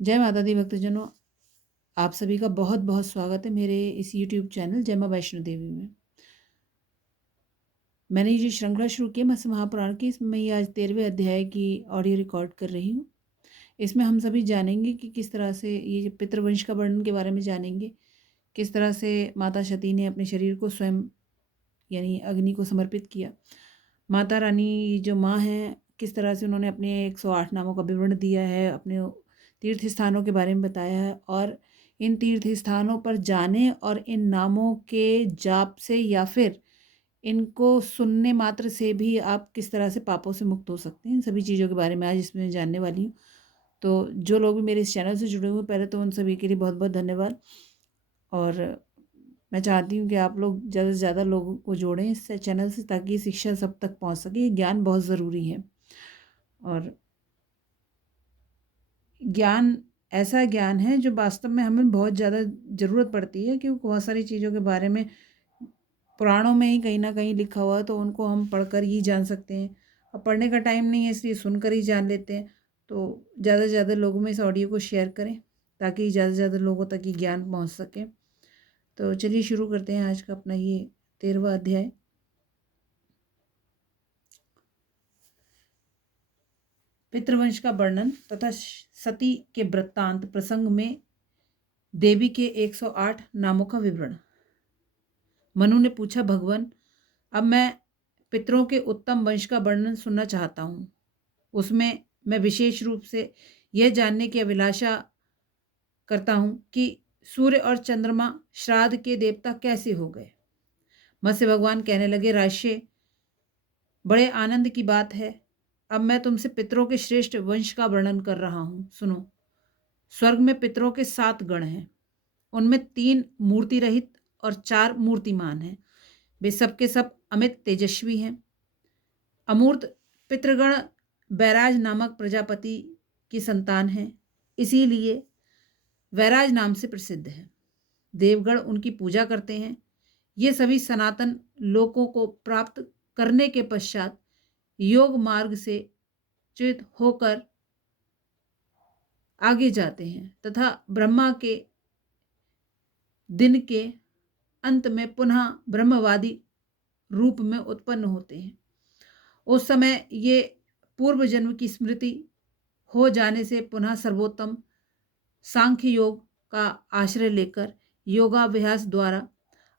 जय माता दी भक्तजनों, आप सभी का बहुत बहुत स्वागत है मेरे इस यूट्यूब चैनल जय मां वैष्णो देवी में। मैंने ये जो श्रृंखला शुरू की मत्स्य महापुराण की, इसमें मैं ये आज 13वें अध्याय की ऑडियो रिकॉर्ड कर रही हूँ। इसमें हम सभी जानेंगे कि किस तरह से ये जो पितृवंश का वर्णन के बारे में जानेंगे, किस तरह से माता सती ने अपने शरीर को स्वयं यानी अग्नि को समर्पित किया। माता रानी जो माँ हैं, किस तरह से उन्होंने अपने 108 नामों का विवरण दिया है, अपने तीर्थ स्थानों के बारे में बताया है और इन तीर्थ स्थानों पर जाने और इन नामों के जाप से या फिर इनको सुनने मात्र से भी आप किस तरह से पापों से मुक्त हो सकते हैं, इन सभी चीज़ों के बारे में आज इसमें जानने वाली हूँ। तो जो लोग भी मेरे इस चैनल से जुड़े हुए, पहले तो उन सभी के लिए बहुत बहुत धन्यवाद। और मैं चाहती हूँ कि आप लोग ज़्यादा से ज़्यादा लोगों को जोड़ें इस चैनल से, ताकि शिक्षा सब तक पहुँच सके। ये ज्ञान बहुत ज़रूरी है और ज्ञान ऐसा ज्ञान है जो वास्तव में हमें बहुत ज़्यादा ज़रूरत पड़ती है, क्योंकि बहुत सारी चीज़ों के बारे में पुराणों में ही कहीं ना कहीं लिखा हुआ है, तो उनको हम पढ़कर ही जान सकते हैं। अब पढ़ने का टाइम नहीं है, इसलिए सुनकर ही जान लेते हैं। तो ज़्यादा से ज़्यादा लोगों में इस ऑडियो को शेयर करें, ताकि ज़्यादा से ज़्यादा लोगों तक ये ज्ञान पहुँच सके। तो चलिए शुरू करते हैं आज का अपना ये 13वां अध्याय। पितृवंश का वर्णन तथा सती के वृत्तांत प्रसंग में देवी के 108 नामों का विवरण। मनु ने पूछा, भगवान, अब मैं पितरों के उत्तम वंश का वर्णन सुनना चाहता हूँ। उसमें मैं विशेष रूप से यह जानने की अभिलाषा करता हूँ कि सूर्य और चंद्रमा श्राद्ध के देवता कैसे हो गए। मत्स्य भगवान कहने लगे, राजर्षि, बड़े आनंद की बात है। अब मैं तुमसे पितरों के श्रेष्ठ वंश का वर्णन कर रहा हूँ, सुनो। स्वर्ग में पितरों के 7 गण हैं। उनमें 3 मूर्ति रहित और 4 मूर्तिमान हैं। वे सब के सब अमित तेजस्वी हैं। अमूर्त पितृगण वैराज नामक प्रजापति की संतान हैं, इसीलिए वैराज नाम से प्रसिद्ध है। देवगण उनकी पूजा करते हैं। ये सभी सनातन लोकों को प्राप्त करने के पश्चात योग मार्ग से च्युत होकर आगे जाते हैं तथा ब्रह्मा के दिन के अंत में पुनः ब्रह्मवादी रूप में उत्पन्न होते हैं। उस समय ये पूर्व जन्म की स्मृति हो जाने से पुनः सर्वोत्तम सांख्य योग का आश्रय लेकर योगाभ्यास द्वारा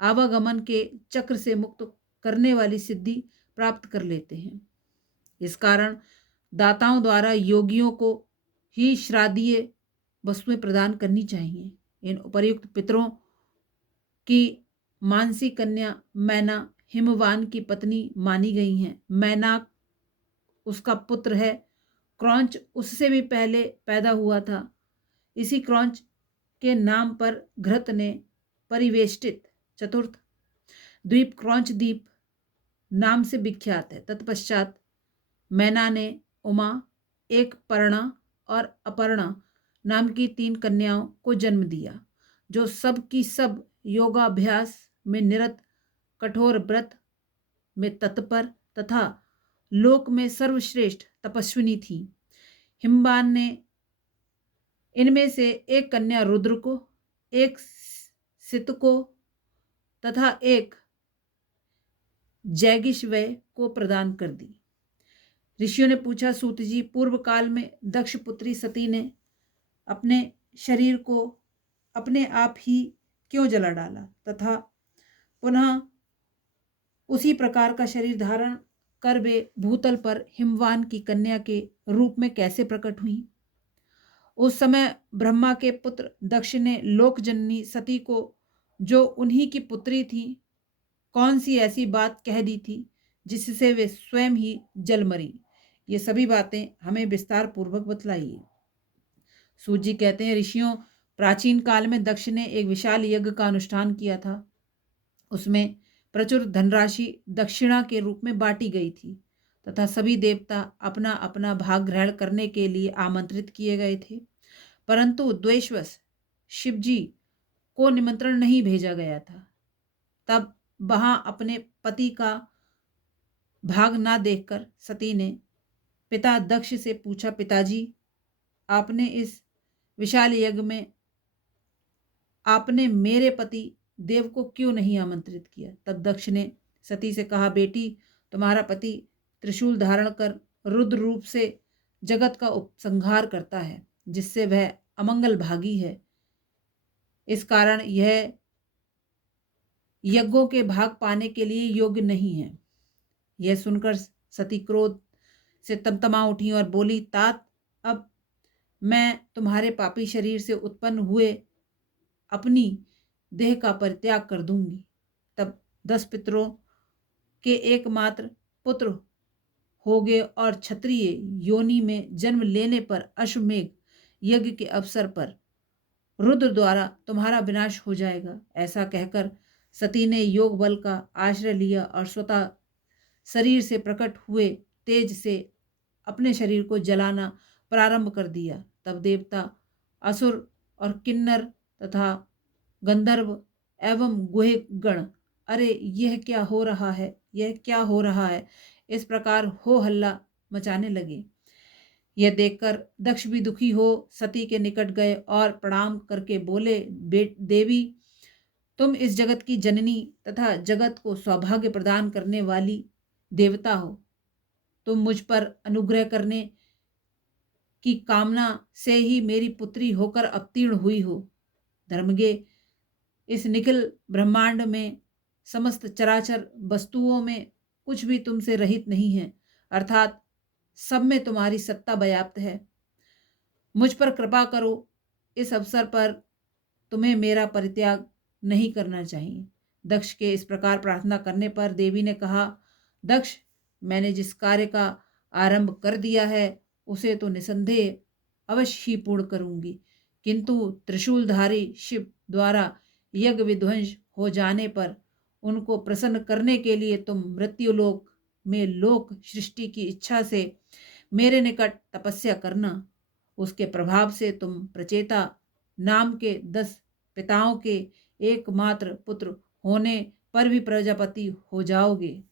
आवागमन के चक्र से मुक्त करने वाली सिद्धि प्राप्त कर लेते हैं। इस कारण दाताओं द्वारा योगियों को ही श्राद्धीय वस्तुएं प्रदान करनी चाहिए। इन उपर्युक्त पितरों की मानसी कन्या मैना हिमवान की पत्नी मानी गई हैं। मैनाक उसका पुत्र है। क्रौंच उससे भी पहले पैदा हुआ था। इसी क्रौंच के नाम पर घृत ने परिवेष्टित चतुर्थ द्वीप क्रौंच द्वीप नाम से विख्यात है। तत्पश्चात मैना ने उमा, एक पर्णा और अपर्णा नाम की 3 कन्याओं को जन्म दिया, जो सब की सब योगाभ्यास में निरत, कठोर व्रत में तत्पर तथा लोक में सर्वश्रेष्ठ तपस्विनी थी। हिमवान ने इनमें से एक कन्या रुद्र को, एक सित को तथा एक जैगिष्वय को प्रदान कर दी। ऋषियों ने पूछा, सूत जी, पूर्व काल में दक्ष पुत्री सती ने अपने शरीर को अपने आप ही क्यों जला डाला तथा पुनः उसी प्रकार का शरीर धारण कर वे भूतल पर हिमवान की कन्या के रूप में कैसे प्रकट हुई। उस समय ब्रह्मा के पुत्र दक्ष ने लोकजननी सती को, जो उन्हीं की पुत्री थी, कौन सी ऐसी बात कह दी थी जिससे वे स्वयं ही जल मरी। ये सभी बातें हमें विस्तार पूर्वक बतलाइए। सूत जी कहते हैं, ऋषियों, प्राचीन काल में दक्ष ने एक विशाल यज्ञ का अनुष्ठान किया था। उसमें प्रचुर धनराशि दक्षिणा के रूप में बांटी गई थी तथा सभी देवता अपना अपना भाग ग्रहण करने के लिए आमंत्रित किए गए थे, परंतु द्वेषवश शिवजी को निमंत्रण नहीं भेजा गया था। तब वहां अपने पति का भाग ना देखकर सती ने पिता दक्ष से पूछा, पिताजी, आपने इस विशाल यज्ञ में आपने मेरे पति देव को क्यों नहीं आमंत्रित किया? तब दक्ष ने सती से कहा, बेटी, तुम्हारा पति त्रिशूल धारण कर रुद्र रूप से जगत का उपसंहार करता है, जिससे वह अमंगल भागी है। इस कारण यह यज्ञों के भाग पाने के लिए योग्य नहीं है। यह सुनकर सती क्रोध से तमतमा उठी और बोली, तात, अब मैं तुम्हारे पापी शरीर से उत्पन्न हुए अपनी देह का परित्याग कर दूंगी। तब 10 पितरों के एकमात्र पुत्र होगे और क्षत्रिय योनि में जन्म लेने पर अश्वमेघ यज्ञ के अवसर पर रुद्र द्वारा तुम्हारा विनाश हो जाएगा। ऐसा कहकर सती ने योग बल का आश्रय लिया और स्वतः शरीर से प्रकट हुए तेज से अपने शरीर को जलाना प्रारंभ कर दिया। तब देवता, असुर और किन्नर तथा गंधर्व एवं गुहे गण, अरे यह क्या हो रहा है, यह क्या हो रहा है, इस प्रकार हो हल्ला मचाने लगे। यह देखकर दक्ष भी दुखी हो सती के निकट गए और प्रणाम करके बोले, देवी, तुम इस जगत की जननी तथा जगत को सौभाग्य प्रदान करने वाली देवता हो। तुम मुझ पर अनुग्रह करने की कामना से ही मेरी पुत्री होकर अवतीर्ण हुई हो। धर्मगे, इस निखिल ब्रह्मांड में समस्त चराचर वस्तुओं में कुछ भी तुमसे रहित नहीं है, अर्थात सब में तुम्हारी सत्ता व्याप्त है। मुझ पर कृपा करो। इस अवसर पर तुम्हें मेरा परित्याग नहीं करना चाहिए। दक्ष के इस प्रकार प्रार्थना करने पर देवी ने कहा, दक्ष, मैंने जिस कार्य का आरंभ कर दिया है उसे तो निसंदेह अवश्य ही पूर्ण करूंगी, किंतु त्रिशूलधारी शिव द्वारा यज्ञ विध्वंस हो जाने पर उनको प्रसन्न करने के लिए तुम मृत्युलोक में लोक सृष्टि की इच्छा से मेरे निकट तपस्या करना। उसके प्रभाव से तुम प्रचेता नाम के 10 पिताओं के एकमात्र पुत्र होने पर भी प्रजापति हो जाओगे।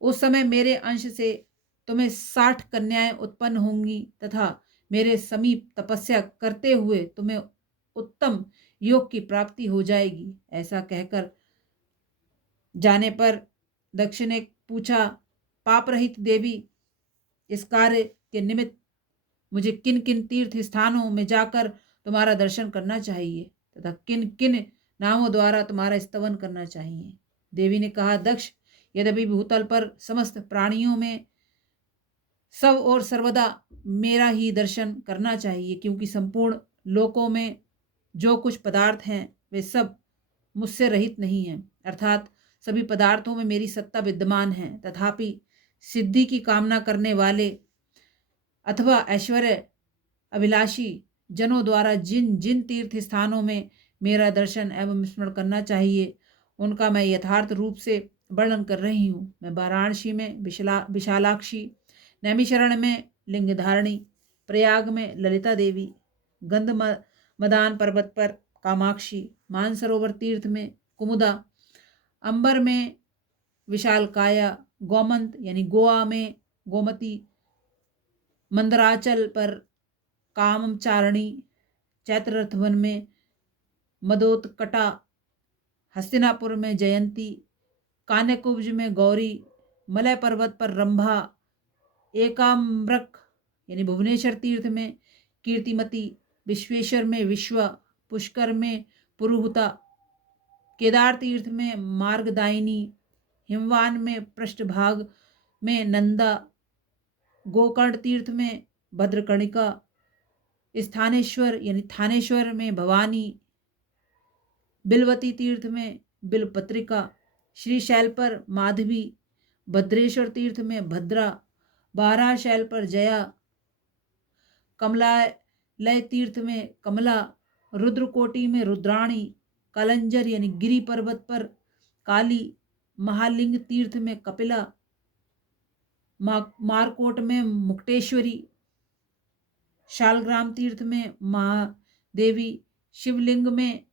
उस समय मेरे अंश से तुम्हें 60 कन्याएं उत्पन्न होंगी तथा मेरे समीप तपस्या करते हुए तुम्हें उत्तम योग की प्राप्ति हो जाएगी। ऐसा कहकर जाने पर दक्ष ने पूछा, पाप रहित देवी, इस कार्य के निमित्त मुझे किन किन तीर्थ स्थानों में जाकर तुम्हारा दर्शन करना चाहिए तथा किन किन नामों द्वारा तुम्हारा स्तवन करना चाहिए? देवी ने कहा, दक्ष, यद्यपि भूतल पर समस्त प्राणियों में सब और सर्वदा मेरा ही दर्शन करना चाहिए, क्योंकि संपूर्ण लोकों में जो कुछ पदार्थ हैं वे सब मुझसे रहित नहीं हैं, अर्थात सभी पदार्थों में मेरी सत्ता विद्यमान है। तथापि सिद्धि की कामना करने वाले अथवा ऐश्वर्य अभिलाषी जनों द्वारा जिन जिन तीर्थ स्थानों में मेरा दर्शन एवं स्मरण करना चाहिए उनका मैं यथार्थ रूप से वर्णन कर रही हूँ। मैं वाराणसी में विशालाक्षी, नैमिषारण्य में लिंगधारणी, प्रयाग में ललिता देवी, गंधमदान पर्वत पर कामाक्षी, मानसरोवर तीर्थ में कुमुदा, अंबर में विशालकाया, गोमंत यानी गोवा में गोमती, मंदराचल पर कामचारणी, चैत्ररथवन में मदोत्कटा, हस्तिनापुर में जयंती, कान्यकुब्ज में गौरी, मलय पर्वत पर रंभा, एकाम्रक यानी भुवनेश्वर तीर्थ में कीर्तिमती, विश्वेश्वर में विश्वा, पुष्कर में पुरुहुता, केदार तीर्थ में मार्गदायिनी, हिमवान में पृष्ठभाग में नंदा, गोकर्ण तीर्थ में भद्रकणिका, स्थानेश्वर यानी थानेश्वर में भवानी, बिलवती तीर्थ में बिलपत्रिका, श्रीशैल पर माधवी, भद्रेश्वर तीर्थ में भद्रा, बाराशैल पर जया, कमलालय तीर्थ में कमला, रुद्रकोटि में रुद्राणी, कलंजर यानी गिरि पर्वत पर काली, महालिंग तीर्थ में कपिला, मारकोट में मुक्तेश्वरी, शालग्राम तीर्थ में महादेवी, शिवलिंग में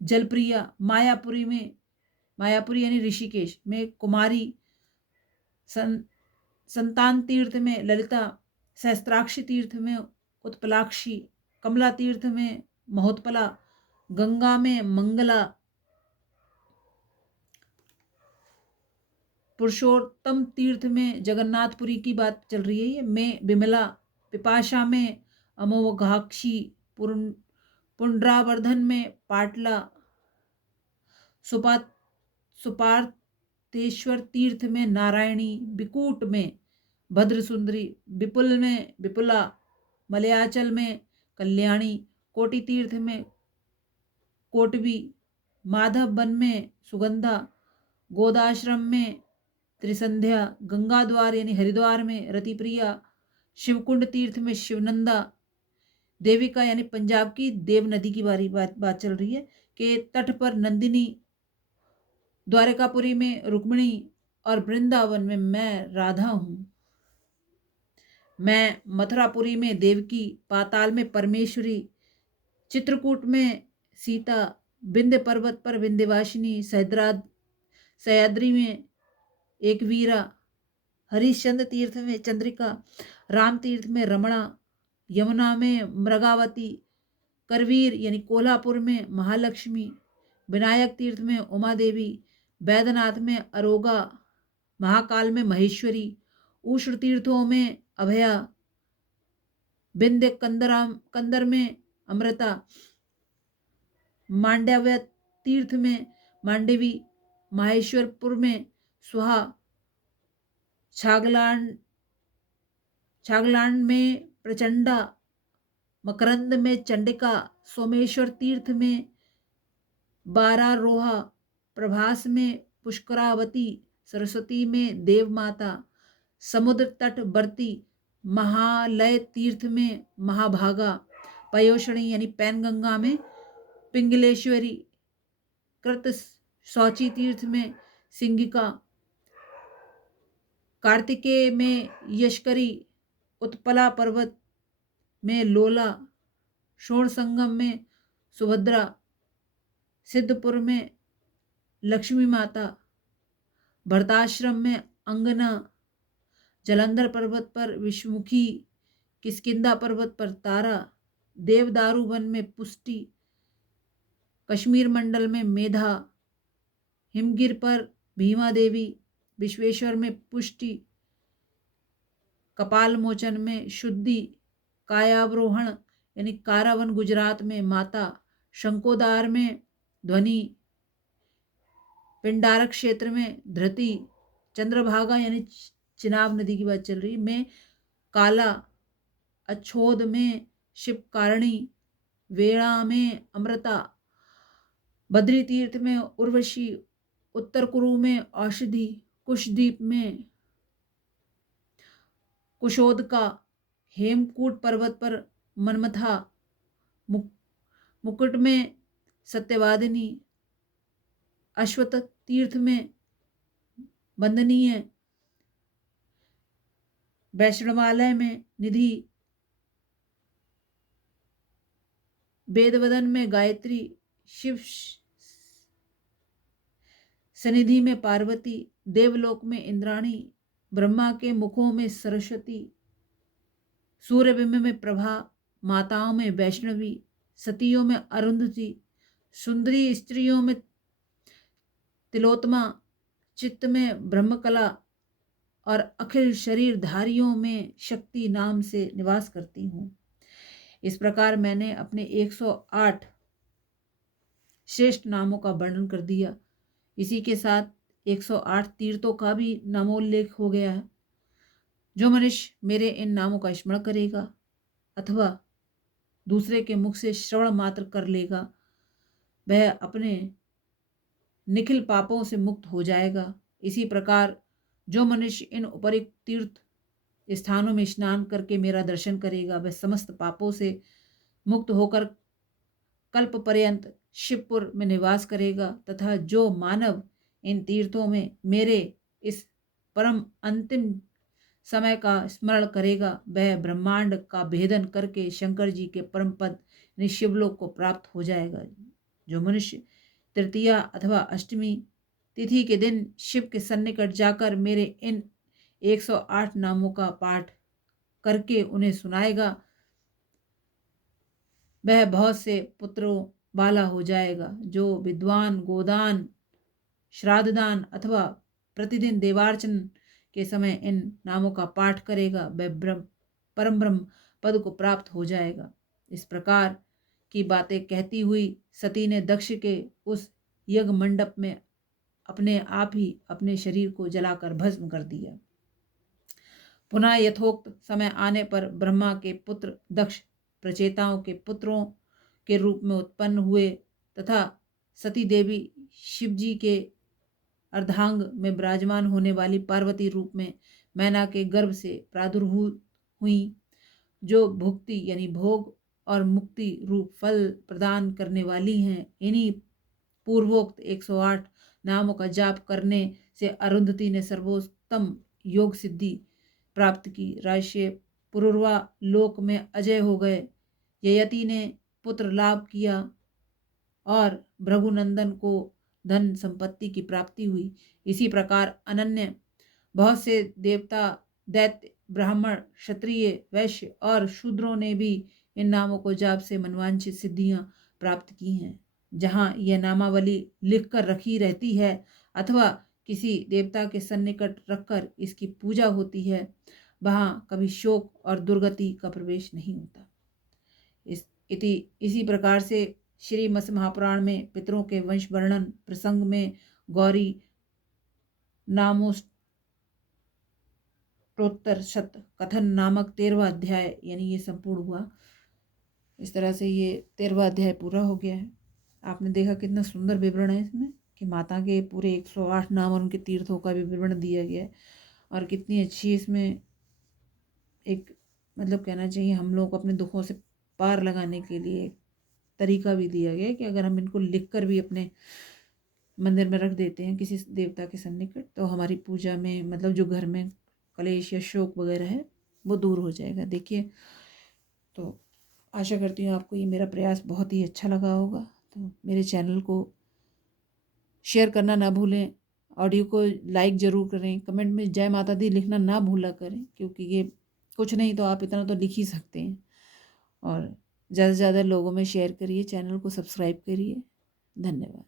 जलप्रिया, मायापुरी यानी ऋषिकेश में कुमारी, संतान तीर्थ में ललिता, सहस्त्राक्षी तीर्थ में उत्पलाक्षी, कमला तीर्थ में महोत्पला, गंगा में मंगला, पुरुषोत्तम तीर्थ में जगन्नाथपुरी की बात चल रही है ये, में विमला, पिपाशा में अमोघाक्षी, पुंड्रावर्धन में पाटला, सुपार्थेश्वर तीर्थ में नारायणी, बिकूट में भद्रसुंदरी, विपुल में विपुला, मलयाचल में कल्याणी, कोटि तीर्थ में कोटवी, माधव वन में सुगंधा, गोदाश्रम में त्रिसंध्या, गंगा द्वार यानी हरिद्वार में रतिप्रिया, शिवकुंड तीर्थ में शिवनंदा, देविका यानी पंजाब की देव नदी की बात चल रही है, के तट पर नंदिनी, द्वारकापुरी में रुक्मिणी और वृंदावन में मैं राधा हूँ। मैं मथुरापुरी में देवकी, पाताल में परमेश्वरी, चित्रकूट में सीता, विंध्य पर्वत पर विंध्यवासिनी, सह्याद्री में एक वीरा, हरिश्चंद्र तीर्थ में चंद्रिका, राम तीर्थ में रमणा, यमुना में मृगावती, करवीर यानी कोल्हापुर में महालक्ष्मी, विनायक तीर्थ में उमा देवी, बैद्यनाथ में अरोगा, महाकाल में महेश्वरी, उष्ण तीर्थों में अभया, विंध्य कंदर में अमृता, मांडव्य तीर्थ में मांडवी, माहेश्वरपुर में सुहा, छागलांड में प्रचंडा, मकरंद में चंडिका, सोमेश्वर तीर्थ में बारारोहा, प्रभास में पुष्करावती, सरस्वती में देवमाता, समुद्र तट वर्ती, महालय तीर्थ में महाभागा, पयोषणी यानी पैनगंगा में पिंगलेश्वरी, कृत शौची तीर्थ में सिंगिका, कार्तिकेय में यशकरी, उत्पला पर्वत में लोला, शोण संगम में सुभद्रा, सिद्धपुर में लक्ष्मी माता, भरताश्रम में अंगना, जलंधर पर्वत पर विश्वमुखी, किष्किंधा पर्वत पर तारा, देवदारू वन में पुष्टि, कश्मीर मंडल में मेधा, हिमगिर पर भीमा देवी, विश्वेश्वर में पुष्टि, कपाल मोचन में शुद्धि, कायावरोहण यानी कारावन गुजरात में माता, शंकोदार में ध्वनि, पिंडारक क्षेत्र में धृति, चंद्रभागा यानी चिनाब नदी की बात चल रही में काला, अच्छोद में शिवकारणी, वेणा में अमृता, बद्री तीर्थ में उर्वशी, उत्तर कुरु में औषधि, कुशद्वीप में कुशोदका, हेमकूट पर्वत पर मनमथा, मुकुट में सत्यवादिनी, अश्वत्थ तीर्थ में वंदनीय, वैष्णवालय में निधि, वेदवदन में गायत्री, शिव सनिधि में पार्वती, देवलोक में इंद्राणी, ब्रह्मा के मुखों में सरस्वती, सूर्यबिंब में प्रभा, माताओं में वैष्णवी, सतियों में अरुंधति, सुंदरी स्त्रियों में तिलोत्तमा, चित्त में ब्रह्मकला और अखिल शरीरधारियों में शक्ति नाम से निवास करती हूँ। इस प्रकार मैंने अपने 108 श्रेष्ठ नामों का वर्णन कर दिया। इसी के साथ 108 तीर्थों का भी नामोल्लेख हो गया है। जो मनुष्य मेरे इन नामों का स्मरण करेगा अथवा दूसरे के मुख से श्रवण मात्र कर लेगा, वह अपने निखिल पापों से मुक्त हो जाएगा। इसी प्रकार जो मनुष्य इन उपरिक्त तीर्थ स्थानों में स्नान करके मेरा दर्शन करेगा, वह समस्त पापों से मुक्त होकर कल्प पर्यंत शिवपुर में निवास करेगा। तथा जो मानव इन तीर्थों में मेरे इस परम अंतिम समय का स्मरण करेगा, वह ब्रह्मांड का भेदन करके शंकर जी के परम पद यानी शिवलोक को प्राप्त हो जाएगा। जो मनुष्य तृतीया अथवा अष्टमी तिथि के दिन शिव के सन्निकट जाकर मेरे इन 108 नामों का पाठ करके उन्हें सुनाएगा, वह बहुत से पुत्रों वाला हो जाएगा। जो विद्वान गोदान, श्राद्धदान अथवा प्रतिदिन देवार्चन के समय इन नामों का पाठ करेगा, वह परम ब्रह्म पद को प्राप्त हो जाएगा। इस प्रकार की बातें कहती हुई सती ने दक्ष के उस यज्ञ मंडप में अपने आप ही अपने शरीर को जलाकर भस्म कर दिया। पुनः यथोक्त समय आने पर ब्रह्मा के पुत्र दक्ष प्रचेताओं के पुत्रों के रूप में उत्पन्न हुए तथा सती देवी शिवजी के अर्धांग में विराजमान होने वाली पार्वती रूप में मैना के गर्भ से प्रादुर्भूत हुई, जो भुक्ति यानी भोग और मुक्ति रूप फल प्रदान करने वाली हैं। इन्हीं पूर्वोक्त 108 नामों का जाप करने से अरुंधति ने सर्वोत्तम योग सिद्धि प्राप्त की। राजर्षि पुरुरवा लोक में अजय हो गए। ययति ने पुत्र लाभ किया और भृगुनंदन को धन संपत्ति की प्राप्ति हुई। इसी प्रकार अनन्य बहुत से देवता, दैत्य, ब्राह्मण, क्षत्रिय, वैश्य और शूद्रों ने भी इन नामों को जाप से मनवांछित सिद्धियां प्राप्त की हैं। जहाँ यह नामावली लिखकर रखी रहती है अथवा किसी देवता के सन्निकट रखकर इसकी पूजा होती है, वहाँ कभी शोक और दुर्गति का प्रवेश नहीं होता। इसी प्रकार से श्री मत्स्य महापुराण में पितरों के वंश वर्णन प्रसंग में गौरी नामोत्तर शत कथन नामक 13वां अध्याय यानी ये संपूर्ण हुआ। इस तरह से ये 13वां अध्याय पूरा हो गया है। आपने देखा कितना सुंदर विवरण है इसमें कि माता के पूरे 108 नाम और उनके तीर्थों का भी विवरण दिया गया है और कितनी अच्छी इसमें एक मतलब कहना चाहिए हम लोग अपने दुखों से पार लगाने के लिए तरीका भी दिया गया है कि अगर हम इनको लिखकर भी अपने मंदिर में रख देते हैं किसी देवता के सन्निकट, तो हमारी पूजा में मतलब जो घर में कलेश या शोक वगैरह है वो दूर हो जाएगा। देखिए, तो आशा करती हूँ आपको ये मेरा प्रयास बहुत ही अच्छा लगा होगा। तो मेरे चैनल को शेयर करना ना भूलें, ऑडियो को लाइक ज़रूर करें, कमेंट में जय माता दी लिखना ना भूला करें, क्योंकि ये कुछ नहीं तो आप इतना तो लिख ही सकते हैं। और ज़्यादा से ज़्यादा लोगों में शेयर करिए, चैनल को सब्सक्राइब करिए। धन्यवाद।